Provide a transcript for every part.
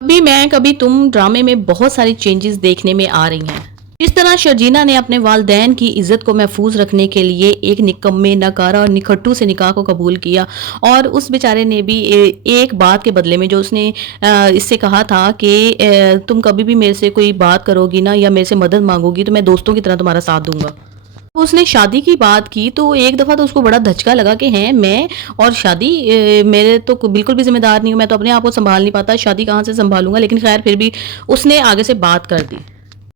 कभी मैं कभी तुम ड्रामे में बहुत सारी चेंजेस देखने में आ रही हैं। जिस तरह शर्जीना ने अपने वालदैन की इज्जत को महफूज रखने के लिए एक निकम्मे, नकारा और निखट्टू से निकाह को कबूल किया और उस बेचारे ने भी एक बात के बदले में जो उसने इससे कहा था कि तुम कभी भी मेरे से कोई बात करोगी ना या मेरे से मदद मांगोगी तो मैं दोस्तों की तरह तुम्हारा साथ दूंगा। उसने शादी की बात की तो एक दफ़ा तो उसको बड़ा धचका लगा कि हैं मैं और शादी, मेरे तो बिल्कुल भी ज़िम्मेदार नहीं हूँ, मैं तो अपने आप को सँभाल नहीं पाता, शादी कहाँ से सँभालूँगा। लेकिन ख़ैर फिर भी उसने आगे से बात कर दी।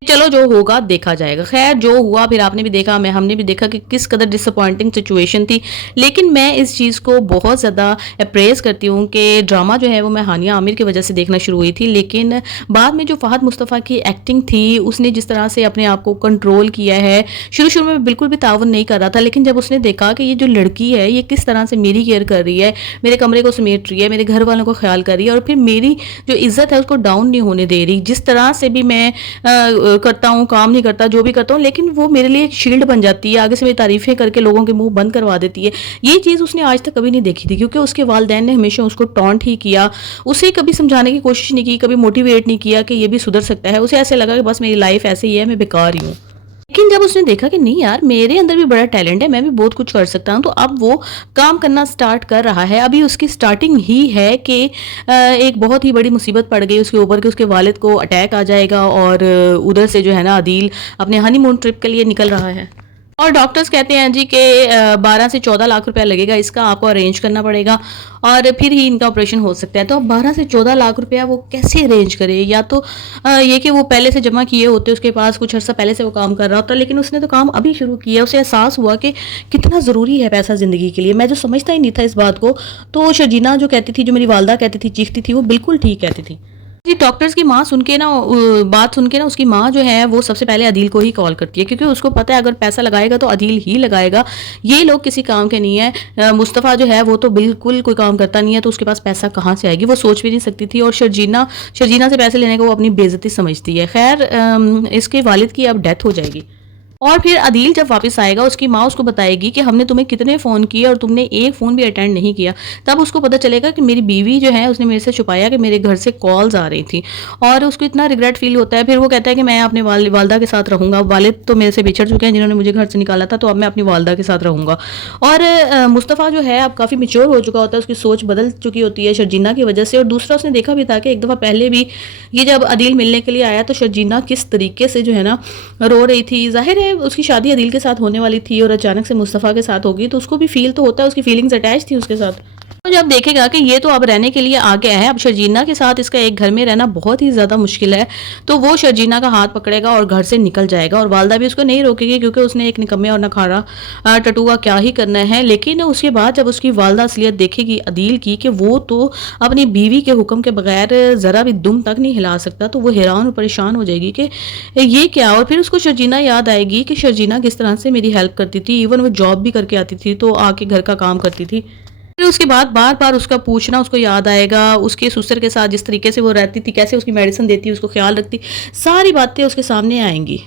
चलो जो होगा देखा जाएगा। ख़ैर जो हुआ फिर आपने भी देखा, हमने भी देखा कि किस कदर डिसअपॉइंटिंग सिचुएशन थी। लेकिन मैं इस चीज़ को बहुत ज़्यादा अप्रेज़ करती हूँ कि ड्रामा जो है वो मैं हानिया आमिर की वजह से देखना शुरू हुई थी। लेकिन बाद में जो फ़हद मुस्तफ़ा की एक्टिंग थी, उसने जिस तरह से अपने आप को कंट्रोल किया है, शुरू-शुरू में बिल्कुल भी ताउन नहीं कर रहा था। लेकिन जब उसने देखा कि ये जो लड़की है ये किस तरह से मेरी केयर कर रही है, मेरे कमरे को समेट रही है, मेरे घर वालों को ख़्याल कर रही है और फिर मेरी जो इज़्ज़त है उसको डाउन नहीं होने दे रही। जिस तरह से भी मैं करता हूँ, काम नहीं करता, जो भी करता हूँ, लेकिन वो मेरे लिए एक शील्ड बन जाती है, आगे से मेरी तारीफ़ें करके लोगों के मुँह बंद करवा देती है। ये चीज़ उसने आज तक कभी नहीं देखी थी क्योंकि उसके वालिदैन ने हमेशा उसको टॉन्ट ही किया, उसे कभी समझाने की कोशिश नहीं की, कभी मोटिवेट नहीं किया कि ये भी सुधर सकता है। उसे ऐसे लगा कि बस मेरी लाइफ़ ऐसे ही है, मैं बेकार ही हूँ। लेकिन जब उसने देखा कि नहीं यार, मेरे अंदर भी बड़ा टैलेंट है, मैं भी बहुत कुछ कर सकता हूँ, तो अब वो काम करना स्टार्ट कर रहा है। अभी उसकी स्टार्टिंग ही है कि एक बहुत ही बड़ी मुसीबत पड़ गई उसके ऊपर कि उसके वालिद को अटैक आ जाएगा और उधर से जो है ना अदील अपने हनीमून ट्रिप के लिए निकल रहा है। और डॉक्टर्स कहते हैं जी कि 12 से 14 लाख रुपया लगेगा, इसका आपको अरेंज करना पड़ेगा और फिर ही इनका ऑपरेशन हो सकता है। तो अब 12 से 14 लाख रुपया वो कैसे अरेंज करे? या तो ये कि वो पहले से जमा किए होते, उसके पास कुछ अर्सा पहले से वो काम कर रहा होता, लेकिन उसने तो काम अभी शुरू किया। उसे एहसास हुआ कि कितना ज़रूरी है पैसा ज़िंदगी के लिए। मैं जो समझता ही नहीं था इस बात को, तो शर्जीना जो कहती थी, जो मेरी वालदा कहती थी, चीखती थी, वो बिल्कुल ठीक कहती थी। जी, डॉक्टर्स की माँ सुन के ना बात सुन के ना उसकी माँ जो है वो सबसे पहले अदील को ही कॉल करती है क्योंकि उसको पता है अगर पैसा लगाएगा तो अदील ही लगाएगा। ये लोग किसी काम के नहीं है। मुस्तफ़ा जो है वो तो बिल्कुल कोई काम करता नहीं है, तो उसके पास पैसा कहाँ से आएगी, वो सोच भी नहीं सकती थी। और शर्जीना शर्जीना से पैसे लेने को वो अपनी बेइज्जती समझती है। खैर इसके वालिद की अब डेथ हो जाएगी और फिर अदील जब वापस आएगा उसकी माँ उसको बताएगी कि हमने तुम्हें कितने फ़ोन किए और तुमने एक फ़ोन भी अटेंड नहीं किया। तब उसको पता चलेगा कि मेरी बीवी जो है उसने मेरे से छुपाया कि मेरे घर से कॉल्स आ रही थी और उसको इतना रिग्रेट फील होता है। फिर वो कहता है कि मैं अपने वालदा के साथ रहूँगा। वालिद तो मेरे से बिछड़ चुके हैं जिन्होंने मुझे घर से निकाला था, तो अब मैं अपनी वालदा के साथ रहूँगा। और मुस्तफ़ा जो है अब काफ़ी मैच्योर हो चुका होता है, उसकी सोच बदल चुकी होती है शर्जीना की वजह से। और दूसरा उसने देखा भी था कि एक दफ़ा पहले भी ये जब अदील मिलने के लिए आया तो शर्जीना किस तरीके से जो है ना रो रही थी। ज़ाहिर है उसकी शादी अदील के साथ होने वाली थी और अचानक से मुस्तफ़ा के साथ होगी तो उसको भी फील तो होता है, उसकी फीलिंग्स अटैच थी उसके साथ। तो जब देखेगा कि ये तो अब रहने के लिए आ गया है, अब शर्जीना के साथ इसका एक घर में रहना बहुत ही ज़्यादा मुश्किल है, तो वो शर्जीना का हाथ पकड़ेगा और घर से निकल जाएगा। और वालदा भी उसको नहीं रोकेगी क्योंकि उसने एक निकम्मे और नखारा टटू का क्या ही करना है। लेकिन उसके बाद जब उसकी वालदा असलियत देखेगी अदील की कि वो तो अपनी बीवी के हुक्म के बगैर ज़रा भी दुम तक नहीं हिला सकता, तो वो हैरान और परेशान हो जाएगी कि ये क्या। और फिर उसको शर्जीना याद आएगी कि शर्जीना किस तरह से मेरी हेल्प करती थी, इवन वो जॉब भी करके आती थी तो आके घर का काम करती थी। फिर उसके बाद बार-बार उसका पूछना उसको याद आएगा, उसके ससुर के साथ जिस तरीके से वो रहती थी, कैसे उसकी मेडिसिन देती, उसको ख्याल रखती, सारी बातें उसके सामने आएँगी।